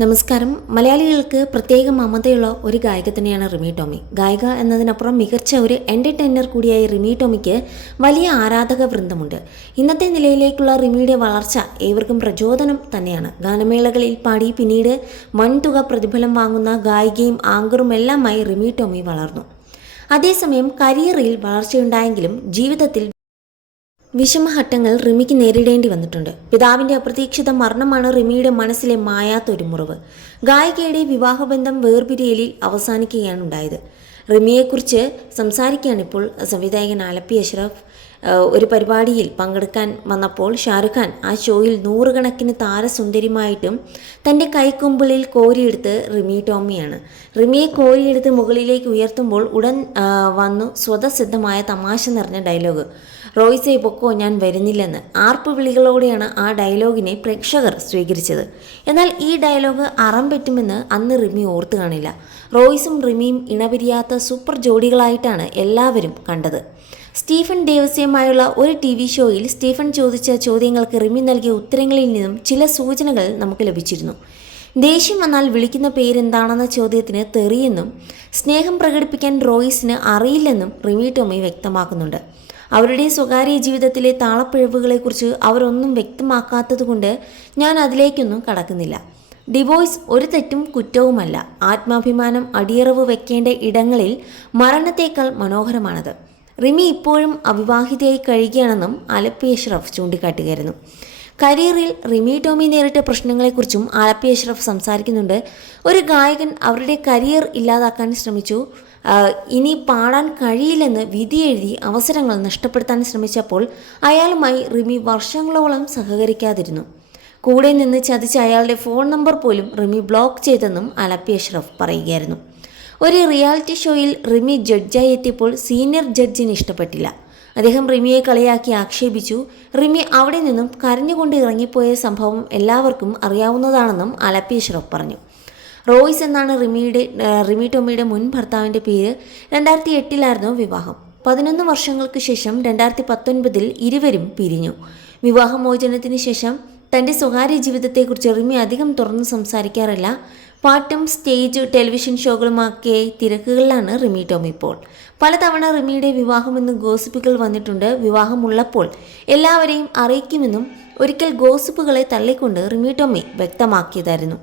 നമസ്കാരം. മലയാളികൾക്ക് പ്രത്യേക മമതയുള്ള ഒരു ഗായിക തന്നെയാണ് റിമി ടോമി. ഗായിക എന്നതിനപ്പുറം മികച്ച ഒരു എന്റർടൈനർ കൂടിയായ റിമി ടോമിക്ക് വലിയ ആരാധക വൃന്ദമുണ്ട്. ഇന്നത്തെ നിലയിലേക്കുള്ള റിമിയുടെ വളർച്ച ഏവർക്കും പ്രചോദനം തന്നെയാണ്. ഗാനമേളകളിൽ പാടി പിന്നീട് വൻതുക പ്രതിഫലം വാങ്ങുന്ന ഗായികയും ആങ്കറും എല്ലാമായി റിമി ടോമി വളർന്നു. അതേസമയം കരിയറിൽ വളർച്ചയുണ്ടായെങ്കിലും ജീവിതത്തിൽ വിഷമഘട്ടങ്ങൾ റിമിക്ക് നേരിടേണ്ടി വന്നിട്ടുണ്ട്. പിതാവിന്റെ അപ്രതീക്ഷിത മരണമാണ് റിമിയുടെ മനസ്സിലെ മായാത്തൊരു മുറിവ്. ഗായികയുടെ വിവാഹബന്ധം വേർപിരിയലിൽ അവസാനിക്കുകയാണ് ഉണ്ടായത്. റിമിയെക്കുറിച്ച് സംസാരിക്കുകയാണിപ്പോൾ സംവിധായകൻ ആലപ്പി അഷ്റഫ്. ഒരു പരിപാടിയിൽ പങ്കെടുക്കാൻ വന്നപ്പോൾ ഷാറുഖ് ഖാൻ ആ ഷോയിൽ നൂറുകണക്കിന് താരസുന്ദരിമായിട്ടും തന്റെ കൈക്കുമ്പിളിൽ കോരിയെടുത്ത് റിമി ടോമിയാണ്. റിമിയെ കോരിയെടുത്ത് മുകളിലേക്ക് ഉയർത്തുമ്പോൾ ഉടൻ വന്നു സ്വതസിദ്ധമായ തമാശ നിറഞ്ഞ ഡയലോഗ്. റോയ്സെ പൊക്കോ ഞാൻ വരുന്നില്ലെന്ന്. ആർപ്പ് വിളികളോടെയാണ് ആ ഡയലോഗിനെ പ്രേക്ഷകർ സ്വീകരിച്ചത്. എന്നാൽ ഈ ഡയലോഗ് അറം പറ്റുമെന്ന് അന്ന് റിമി ഓർത്തു കാണില്ല. റോയ്സും റിമിയും ഇണപിരിയാത്ത സൂപ്പർ ജോഡികളായിട്ടാണ് എല്ലാവരും കണ്ടത്. സ്റ്റീഫൻ ദേവസ്യമായുള്ള ഒരു ടി വി ഷോയിൽ സ്റ്റീഫൻ ചോദിച്ച ചോദ്യങ്ങൾക്ക് റിമി നൽകിയ ഉത്തരങ്ങളിൽ നിന്നും ചില സൂചനകൾ നമുക്ക് ലഭിച്ചിരുന്നു. ദേഷ്യം വന്നാൽ വിളിക്കുന്ന പേരെന്താണെന്ന ചോദ്യത്തിന് തെറിയെന്നും സ്നേഹം പ്രകടിപ്പിക്കാൻ റോയിസിന് അറിയില്ലെന്നും റിമി ടോമി വ്യക്തമാക്കുന്നുണ്ട്. അവരുടെ സ്വകാര്യ ജീവിതത്തിലെ താളപ്പിഴവുകളെക്കുറിച്ച് അവരൊന്നും വ്യക്തമാക്കാത്തതുകൊണ്ട് ഞാൻ അതിലേക്കൊന്നും കടക്കുന്നില്ല. ഡിവോഴ്സ് ഒരു തെറ്റും കുറ്റവുമല്ല. ആത്മാഭിമാനം അടിയറവ് വെക്കേണ്ട ഇടങ്ങളിൽ മരണത്തേക്കാൾ മനോഹരമാണത്. റിമി ഇപ്പോഴും അവിവാഹിതയായി കഴിയുകയാണെന്നും ആലപ്പി അഷ്റഫ് ചൂണ്ടിക്കാട്ടുകയായിരുന്നു കരിയറിൽ റിമി ടോമി നേരിട്ട പ്രശ്നങ്ങളെക്കുറിച്ചും ആലപ്പി അഷ്റഫ് സംസാരിക്കുന്നുണ്ട്. ഒരു ഗായകൻ അവരുടെ കരിയർ ഇല്ലാതാക്കാൻ ശ്രമിച്ചു. ഇനി പാടാൻ കഴിയില്ലെന്ന് വിധി എഴുതി അവസരങ്ങൾ നഷ്ടപ്പെടുത്താൻ ശ്രമിച്ചപ്പോൾ അയാളുമായി റിമി വർഷങ്ങളോളം സഹകരിക്കാതിരുന്നു. കൂടെ നിന്ന് ചതിച്ച അയാളുടെ ഫോൺ നമ്പർ പോലും റിമി ബ്ലോക്ക് ചെയ്തെന്നും ആലപ്പി അഷ്റഫ് പറയുകയായിരുന്നു. ഒരു റിയാലിറ്റി ഷോയിൽ റിമി ജഡ്ജായി എത്തിയപ്പോൾ സീനിയർ ജഡ്ജിന് ഇഷ്ടപ്പെട്ടില്ല. അദ്ദേഹം റിമിയെ കളിയാക്കി ആക്ഷേപിച്ചു. റിമി അവിടെ നിന്നും കരഞ്ഞുകൊണ്ട് ഇറങ്ങിപ്പോയ സംഭവം എല്ലാവർക്കും അറിയാവുന്നതാണെന്നും അലപ്പി അഷ്റഫ് പറഞ്ഞു. റോയ്സ് എന്നാണ് റിമിയുടെ റിമി ടോമിയുടെ മുൻ ഭർത്താവിന്റെ പേര്. രണ്ടായിരത്തി എട്ടിലായിരുന്നു വിവാഹം. പതിനൊന്ന് വർഷങ്ങൾക്ക് ശേഷം രണ്ടായിരത്തി പത്തൊൻപതിൽ ഇരുവരും പിരിഞ്ഞു. വിവാഹമോചനത്തിന് ശേഷം തന്റെ സ്വകാര്യ ജീവിതത്തെക്കുറിച്ച് റിമി അധികം തുറന്ന് സംസാരിക്കാറില്ല. പാട്ടും സ്റ്റേജ് ടെലിവിഷൻ ഷോകളുമൊക്കെ തിരക്കുകളിലാണ് റിമി ടോം ഇപ്പോൾ പലതവണ റിമിയുടെ വിവാഹമെന്ന് ഗോസിപ്പുകൾ വന്നിട്ടുണ്ട്. വിവാഹമുള്ളപ്പോൾ എല്ലാവരെയും അറിയിക്കുമെന്നും ഒരിക്കൽ ഗോസിപ്പുകളെ തള്ളിക്കൊണ്ട് റിമി ടോമി വ്യക്തമാക്കിയതായിരുന്നു.